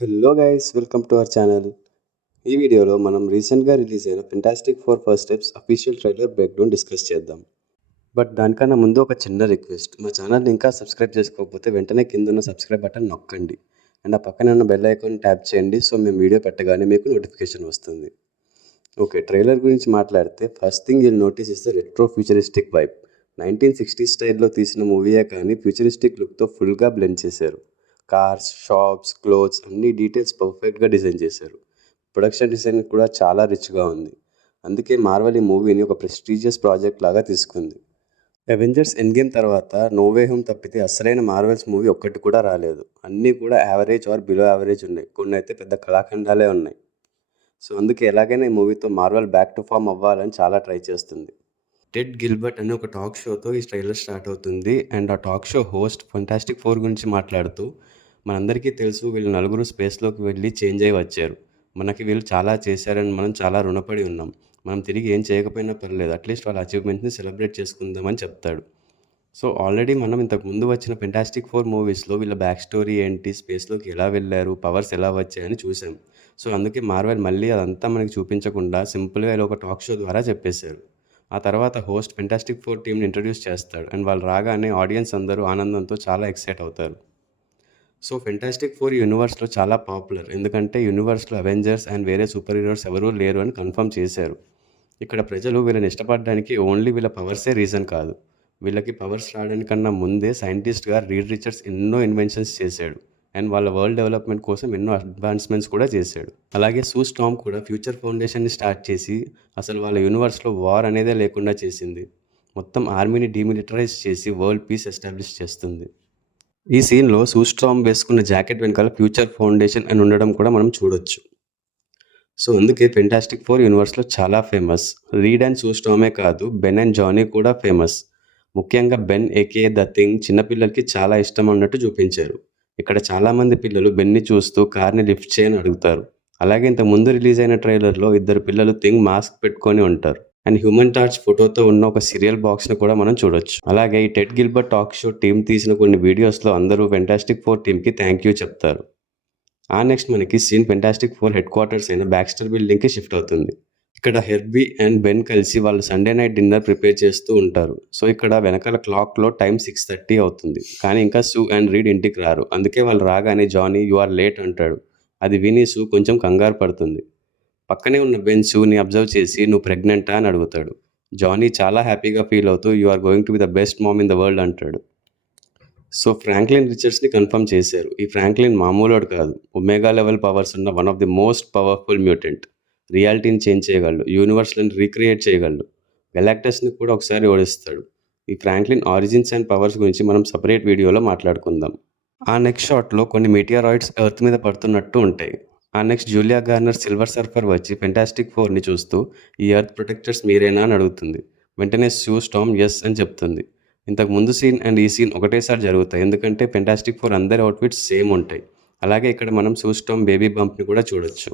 Hello guys, welcome to our channel. ఈ వీడియోలో మనం రీసెంట్గా రిలీజ్ అయిన fantastic four first steps official trailer breakdown discuss చేద్దాం. బట్ దానికన్నా ముందు ఒక చిన్న రిక్వెస్ట్, మా ఛానల్ని ఇంకా సబ్స్క్రైబ్ చేసుకోకపోతే వెంటనే కింద ఉన్న సబ్స్క్రైబ్ బటన్ నొక్కండి అండ్ ఆ పక్కన ఉన్న బెల్ ఐకాన్ ట్యాప్ చేయండి. సో మేము వీడియో పెట్టగానే మీకు నోటిఫికేషన్ వస్తుంది. ఓకే, ట్రైలర్ గురించి మాట్లాడితే first thing you'll notice is the retro futuristic vibe. 1960 స్టైల్లో తీసిన మూవీయే కానీ ఫ్యూచరిస్టిక్ లుక్తో ఫుల్గా బ్లెండ్ చేశారు. కార్స్, షాప్స్, క్లోత్స్ అన్ని డీటెయిల్స్ పర్ఫెక్ట్గా డిజైన్ చేశారు. ప్రొడక్షన్ డిజైన్ కూడా చాలా రిచ్గా ఉంది. అందుకే మార్వెల్ ఈ మూవీని ఒక ప్రెస్టీజియస్ ప్రాజెక్ట్ లాగా తీసుకుంది. అవెంజర్స్ ఎండ్ గేమ్ తర్వాత నో వే హోమ్ తప్పితే అసలైన మార్వెల్స్ మూవీ ఒక్కటి కూడా రాలేదు. అన్నీ కూడా యావరేజ్ ఆర్ బిలో యావరేజ్ ఉన్నాయి. కొన్ని అయితే పెద్ద కళాఖండాలే ఉన్నాయి. సో అందుకే ఎలాగైనా ఈ మూవీతో మార్వెల్ బ్యాక్ టు ఫామ్ అవ్వాలని చాలా ట్రై చేస్తుంది. టెడ్ గిల్బర్ట్ అనే ఒక టాక్ షోతో ఈ ట్రైలర్ స్టార్ట్ అవుతుంది. అండ్ ఆ talk show host fantastic four గురించి మాట్లాడుతూ, మనందరికీ తెలుసు వీళ్ళు నలుగురు స్పేస్లోకి వెళ్ళి చేంజ్ అయ్యి వచ్చారు. మనకి వీళ్ళు చాలా చేశారని మనం చాలా రుణపడి ఉన్నాం. మనం తిరిగి ఏం చేయకపోయినా పర్లేదు, అట్లీస్ట్ వాళ్ళ అచీవ్మెంట్ని సెలబ్రేట్ చేసుకుందామని చెప్తాడు. సో ఆల్రెడీ మనం ఇంతకు ముందు వచ్చిన ఫెంటాస్టిక్ ఫోర్ మూవీస్లో వీళ్ళ బ్యాక్ స్టోరీ ఏంటి, స్పేస్లోకి ఎలా వెళ్ళారు, పవర్స్ ఎలా వచ్చాయని చూసాం. సో అందుకే మార్వెల్ మళ్ళీ అదంతా మనకి చూపించకుండా సింపుల్గా ఇలా ఒక టాక్ షో ద్వారా చెప్పేశారు. ఆ తర్వాత హోస్ట్ ఫెంటాస్టిక్ ఫోర్ టీమ్ని ఇంట్రడ్యూస్ చేస్తాడు అండ్ వాళ్ళు రాగానే ఆడియన్స్ అందరూ ఆనందంతో చాలా ఎక్సైట్ అవుతారు. సో ఫెంటాస్టిక్ ఫోర్ యూనివర్స్లో చాలా పాపులర్, ఎందుకంటే యూనివర్స్లో అవెంజర్స్ అండ్ వేరే సూపర్ హీరోస్ ఎవరూ లేరు అని కన్ఫర్మ్ చేశారు. ఇక్కడ ప్రజలు వీళ్ళని ఇష్టపడడానికి ఓన్లీ వీళ్ళ పవర్సే రీజన్ కాదు. వీళ్ళకి పవర్స్ రావడానికన్నా ముందే సైంటిస్ట్గా రీడ్ రిచర్డ్స్ ఎన్నో ఇన్వెన్షన్స్ చేశాడు అండ్ వాళ్ళ వరల్డ్ డెవలప్మెంట్ కోసం ఎన్నో అడ్వాన్స్మెంట్స్ కూడా చేశాడు. అలాగే సూ స్టార్మ్ కూడా ఫ్యూచర్ ఫౌండేషన్ని స్టార్ట్ చేసి అసలు వాళ్ళ యూనివర్స్లో వార్ అనేదే లేకుండా చేసింది. మొత్తం ఆర్మీని డీమిలిటరైజ్ చేసి వరల్డ్ పీస్ ఎస్టాబ్లిష్ చేస్తుంది. ఈ సీన్లో సూ స్టార్మ్ వేసుకున్న జాకెట్ వెనకాల ఫ్యూచర్ ఫౌండేషన్ అని ఉండడం కూడా మనం చూడొచ్చు. సో అందుకే ఫెంటాస్టిక్ ఫోర్ యూనివర్స్లో చాలా ఫేమస్. రీడ్ అండ్ సూ స్టార్మే కాదు, బెన్ అండ్ జానీ కూడా ఫేమస్. ముఖ్యంగా బెన్ ఏకే ద థింగ్ చిన్నపిల్లలకి చాలా ఇష్టం అన్నట్టు చూపించారు. ఇక్కడ చాలామంది పిల్లలు బెన్ని చూస్తూ కార్ని లిఫ్ట్ చేయని అడుగుతారు. అలాగే ఇంత ముందు రిలీజ్ అయిన ట్రైలర్లో ఇద్దరు పిల్లలు థింగ్ మాస్క్ పెట్టుకొని ఉంటారు అండ్ హ్యూమన్ టార్చ్ ఫోటోతో ఉన్న ఒక సీరియల్ బాక్స్ని కూడా మనం చూడొచ్చు. అలాగే ఈ Ted Gilbert talk show team తీసిన కొన్ని వీడియోస్లో అందరూ ఫెంటాస్టిక్ ఫోర్ టీంకి థ్యాంక్ యూ చెప్తారు. ఆ నెక్స్ట్ మనకి scene fantastic four headquarters అయిన బ్యాక్స్టర్ బిల్డింగ్కి షిఫ్ట్ అవుతుంది. ఇక్కడ హెర్బీ అండ్ బెన్ కలిసి వాళ్ళు సండే నైట్ డిన్నర్ ప్రిపేర్ చేస్తూ ఉంటారు. సో ఇక్కడ వెనకాల క్లాక్లో టైం 6:30 అవుతుంది, కానీ ఇంకా సూ అండ్ రీడ్ ఇంటికి రారు. అందుకే వాళ్ళు రాగానే జానీ యు ఆర్ లేట్ అంటాడు. అది విని సూ కొంచెం కంగారు పడుతుంది. పక్కనే ఉన్న బెన్ సూని అబ్జర్వ్ చేసి నువ్వు ప్రెగ్నెంటా అని అడుగుతాడు. జానీ చాలా హ్యాపీగా ఫీల్ అవుతూ you are going to be the best mom in the world అంటాడు. సో ఫ్రాంక్లిన్ రిచర్డ్స్ని కన్ఫర్మ్ చేశారు. ఈ ఫ్రాంక్లిన్ మామూలుడు కాదు, ఒమేగా లెవెల్ పవర్స్ ఉన్న one of the most powerful mutant. రియాలిటీని చేంజ్ చేయగలడు, యూనివర్స్లను రీక్రియేట్ చేయగలడు, గెలాక్టస్ని కూడా ఒకసారి ఓడిస్తాడు. ఈ ఫ్రాంక్లిన్ ఆరిజిన్స్ అండ్ పవర్స్ గురించి మనం సపరేట్ వీడియోలో మాట్లాడుకుందాం. ఆ నెక్స్ట్ షాట్లో కొన్ని మీటియారాయిడ్స్ ఎర్త్ మీద పడుతున్నట్టు ఉంటాయి. ఆ next Julia garner silver surfer వచ్చి ఫెంటాస్టిక్ ఫోర్ని చూస్తూ ఈ ఎర్త్ ప్రొటెక్టర్స్ మీరేనా అని అడుగుతుంది. వెంటనే సూ స్టార్మ్ ఎస్ అని చెప్తుంది. ఇంతకు ముందు సీన్ అండ్ ఈ సీన్ ఒకటేసారి జరుగుతాయి, ఎందుకంటే ఫెంటాస్టిక్ ఫోర్ అందరి అవుట్ఫిట్స్ సేమ్ ఉంటాయి. అలాగే ఇక్కడ మనం సూ స్టార్మ్ బేబీ బంప్ని కూడా చూడొచ్చు.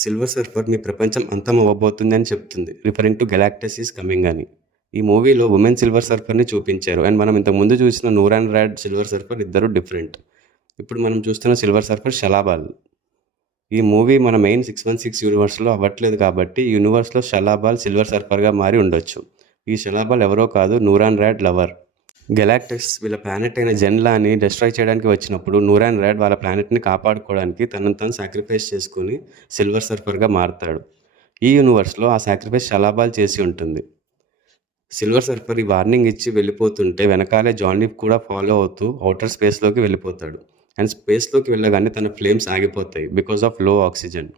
సిల్వర్ సర్ఫర్ మీ ప్రపంచం అంతం అవ్వబోతుంది అని చెప్తుంది, referring to Galactus is coming అని. ఈ మూవీలో ఉమెన్ సిల్వర్ సర్ఫర్ని చూపించారు అండ్ మనం ఇంతకుముందు చూసిన నూరాన్ రాడ్ సిల్వర్ సర్ఫర్ ఇద్దరు డిఫరెంట్. ఇప్పుడు మనం చూస్తున్న సిల్వర్ సర్ఫర్ షలాబాల్. ఈ మూవీ మన మెయిన్ 616 యూనివర్స్లో అవ్వట్లేదు కాబట్టి ఈ యూనివర్స్లో షలాబాల్ సిల్వర్ సర్ఫర్గా మారి ఉండొచ్చు. ఈ షలాబాల్ ఎవరో కాదు, నూరాన్ రాడ్ లవర్. గెలాక్టస్ వీళ్ళ ప్లానెట్ అయిన జెన్లాని డిస్ట్రాయ్ చేయడానికి వచ్చినప్పుడు నూరాన్ రాడ్ వాళ్ళ ప్లానెట్ని కాపాడుకోవడానికి తనను తను సాక్రిఫైస్ చేసుకుని సిల్వర్ సర్ఫర్గా మారుతాడు. ఈ యూనివర్స్లో ఆ సాక్రిఫైస్ షలాబాల్ చేసి ఉంటుంది. సిల్వర్ సర్ఫర్ ఈ వార్నింగ్ ఇచ్చి వెళ్ళిపోతుంటే వెనకాలే జానీ కూడా ఫాలో అవుతూ అవుటర్ స్పేస్లోకి వెళ్ళిపోతాడు అండ్ స్పేస్లోకి వెళ్ళగానే తన ఫ్లేమ్స్ ఆగిపోతాయి బికాస్ ఆఫ్ లో ఆక్సిజన్.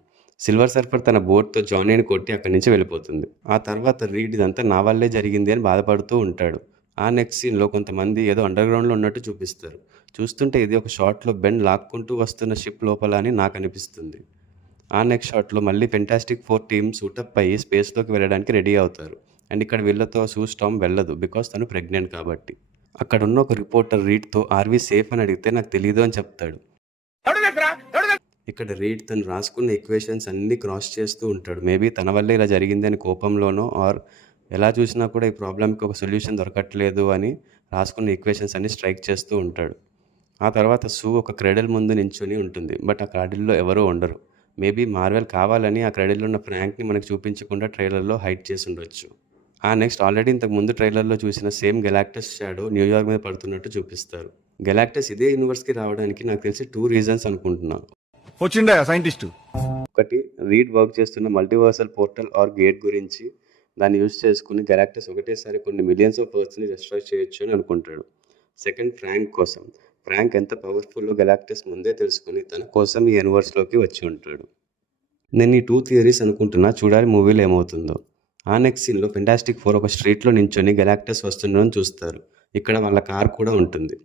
సిల్వర్ సర్ఫర్ తన బోట్తో జానీని కొట్టి అక్కడి నుంచి వెళ్ళిపోతుంది. ఆ తర్వాత రీడ్ ఇదంతా నా వల్లే జరిగింది అని బాధపడుతూ ఉంటాడు. ఆ నెక్స్ట్ సీన్లో కొంతమంది ఏదో అండర్గ్రౌండ్లో ఉన్నట్టు చూపిస్తారు. చూస్తుంటే ఇది ఒక షాట్లో బెన్ లాక్కుంటూ వస్తున్న షిప్ లోపల అని నాకు అనిపిస్తుంది. ఆ నెక్స్ట్ షాట్లో మళ్ళీ ఫెంటాస్టిక్ ఫోర్ టీమ్ సూటప్ అయ్యి స్పేస్లోకి వెళ్ళడానికి రెడీ అవుతారు అండ్ ఇక్కడ వీళ్ళతో సూ స్టార్మ్ వెళ్ళదు బికాస్ తను ప్రెగ్నెంట్ కాబట్టి. అక్కడ ఉన్న ఒక రిపోర్టర్ రీడ్తో ఆర్వీ సేఫ్ అని అడిగితే నాకు తెలీదు అని చెప్తాడు. ఇక్కడ రీడ్ తను రాసుకున్న ఈక్వేషన్స్ అన్నీ క్రాస్ చేస్తూ ఉంటాడు. మేబీ తన వల్లే ఇలా జరిగింది అని కోపంలోనో ఆర్ ఎలా చూసినా కూడా ఈ ప్రాబ్లంకి ఒక సొల్యూషన్ దొరకట్లేదు అని రాసుకున్న ఈక్వేషన్స్ అన్ని స్ట్రైక్ చేస్తూ ఉంటాడు. ఆ తర్వాత సూ ఒక క్రెడిల్ ముందు నించొని ఉంటుంది. బట్ ఆ క్రెడిల్‌లో ఎవరూ ఉండరు. మేబీ మార్వెల్ కావాలని ఆ క్రెడిల్‌లో ఉన్న ఫ్రాంక్‌ని మనకు చూపించకుండా ట్రైలర్‌లో హైడ్ చేసుండొచ్చు. నెక్స్ట్ ఆల్రెడీ ఇంతకు ముందు ట్రైలర్‌లో చూసిన సేమ్ గెలాక్టస్ షాడో న్యూయార్క్ మీద పడుతున్నట్టు చూపిస్తారు. గెలాక్టస్ ఇదే యూనివర్స్‌కి రావడానికి నాకు తెలిసి 2 రీజన్స్ అనుకుంటున్నా. వచ్చిండా సైంటిస్టు. ఒకటి, రీడ్ వర్క్ చేస్తున్న మల్టీవర్సల్ పోర్టల్ ఆర్ గేట్ గురించి దాన్ని యూజ్ చేసుకుని గెలాక్టస్ ఒకటేసారి కొన్ని మిలియన్స్ ఆఫ్ ఎర్త్స్‌ని డిస్ట్రాయ్ చేయొచ్చు అని అనుకుంటాడు. సెకండ్, ఫ్రాంక్ కోసం. ఫ్రాంక్ ఎంత పవర్ఫుల్లో గెలాక్టస్ ముందే తెలుసుకుని తన కోసం ఈ యూనివర్స్‌లోకి వచ్చి ఉంటాడు. నేను ఈ 2 థియరీస్ అనుకుంటున్నా, చూడాలి మూవీలో ఏమవుతుందో. నెక్స్ట్ సీన్‌లో ఫెంటాస్టిక్ ఫోర్ ఒక స్ట్రీట్‌లో నించొని గెలాక్టస్ వస్తుండడం చూస్తారు. ఇక్కడ వాళ్ళ కార్ కూడా ఉంటుంది.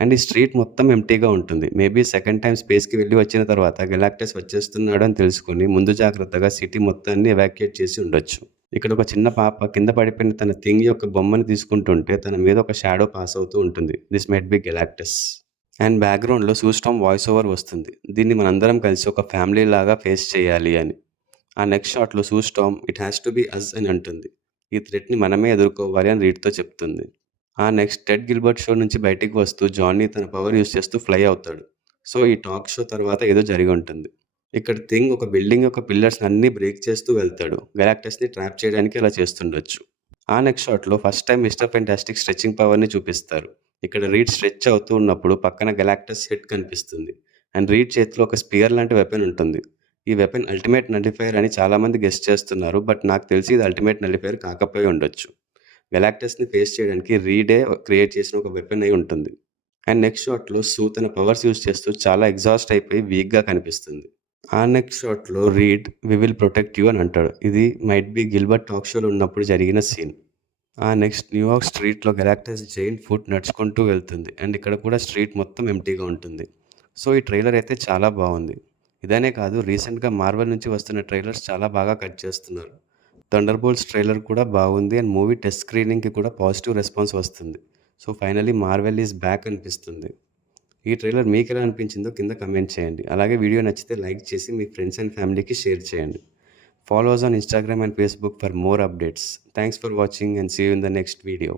అండ్ ఈ స్ట్రీట్ మొత్తం ఎంప్టీగా ఉంటుంది. మేబీ సెకండ్ టైం స్పేస్‌కి వెళ్ళి వచ్చిన తర్వాత గెలాక్టస్ వచ్చేస్తున్నాడు అని తెలుసుకొని ముందు జాగ్రత్తగా సిటీ మొత్తాన్ని ఎవాక్యుయేట్ చేసి ఉండొచ్చు. ఇక్కడ ఒక చిన్న పాప కింద పడిపోయిన తన థింగ్ యొక్క బొమ్మని తీసుకుంటుంటే తన మీద ఒక షాడో పాస్ అవుతూ ఉంటుంది. This might be Galactus. And బ్యాక్గ్రౌండ్లో సూస్టామ్ వాయిస్ ఓవర్ వస్తుంది. దీన్ని మనందరం కలిసి ఒక ఫ్యామిలీ లాగా ఫేస్ చేయాలి అని. నెక్స్ట్ షాట్లో సూస్టామ్ it has to be us అని అంటుంది. ఈ థ్రెట్ని మనమే ఎదుర్కోవాలి అని రీడ్తో చెప్తుంది. నెక్స్ట్ టెడ్ గిల్బర్ట్ షో నుంచి బయటికి వస్తూ జానీ తన పవర్ యూస్ చేస్తూ ఫ్లై అవుతాడు. సో ఈ టాక్ షో తర్వాత ఏదో జరిగి ఉంటుంది. ఇక్కడ థింగ్ ఒక బిల్డింగ్ యొక్క పిల్లర్స్ అన్నీ బ్రేక్ చేస్తూ వెళ్తాడు. గెలాక్టస్ని ట్రాప్ చేయడానికి అలా చేస్తుండొచ్చు. నెక్స్ట్ షాట్లో first time mister fantastic stretching పవర్ని చూపిస్తారు. ఇక్కడ రీడ్ స్ట్రెచ్ అవుతూ ఉన్నప్పుడు పక్కన గెలాక్టస్ హెడ్ కనిపిస్తుంది. అండ్ రీడ్ చేతిలో ఒక స్పియర్ లాంటి వెపన్ ఉంటుంది. ఈ వెపన్ అల్టిమేట్ నల్లిఫైర్ అని చాలామంది గెస్ట్ చేస్తున్నారు. బట్ నాకు తెలిసి ఇది అల్టిమేట్ నల్లిఫైర్ కాకపోయి ఉండొచ్చు. గెలాక్టస్ని ఫేస్ చేయడానికి రీడే క్రియేట్ చేసిన ఒక వెపన్ అయి ఉంటుంది. అండ్ నెక్స్ట్ షాట్లో సూ తన పవర్స్ యూజ్ చేస్తూ చాలా ఎగ్జాస్ట్ అయిపోయి వీక్గా కనిపిస్తుంది. నెక్స్ట్ షాట్లో Reed we will protect you అని అంటాడు. ఇది మైట్ బి గిల్బర్ట్ టాక్ షోలో ఉన్నప్పుడు జరిగిన సీన్. నెక్స్ట్ న్యూయార్క్ స్ట్రీట్లో గెలాక్టస్ జైంట్ ఫుట్ నడుచుకుంటూ వెళ్తుంది. అండ్ ఇక్కడ కూడా స్ట్రీట్ మొత్తం ఎంటీగా ఉంటుంది. సో ఈ ట్రైలర్ అయితే చాలా బాగుంది. ఇదనే కాదు, రీసెంట్గా మార్వెల్ నుంచి వస్తున్న ట్రైలర్స్ చాలా బాగా కట్ చేస్తున్నారు. థండర్బోల్ట్స్ ట్రైలర్ కూడా బాగుంది. అండ్ మూవీ టెస్ట్ స్క్రీనింగ్కి కూడా పాజిటివ్ రెస్పాన్స్ వస్తుంది. So finally Marvel is back అనిపిస్తుంది. ఈ ట్రైలర్ మీకు ఎలా అనిపించిందో కింద కమెంట్ చేయండి. అలాగే వీడియో నచ్చితే లైక్ చేసి మీ ఫ్రెండ్స్ అండ్ ఫ్యామిలీకి షేర్ చేయండి. Follow us on Instagram and Facebook for more updates. Thanks for watching and see you in the next video.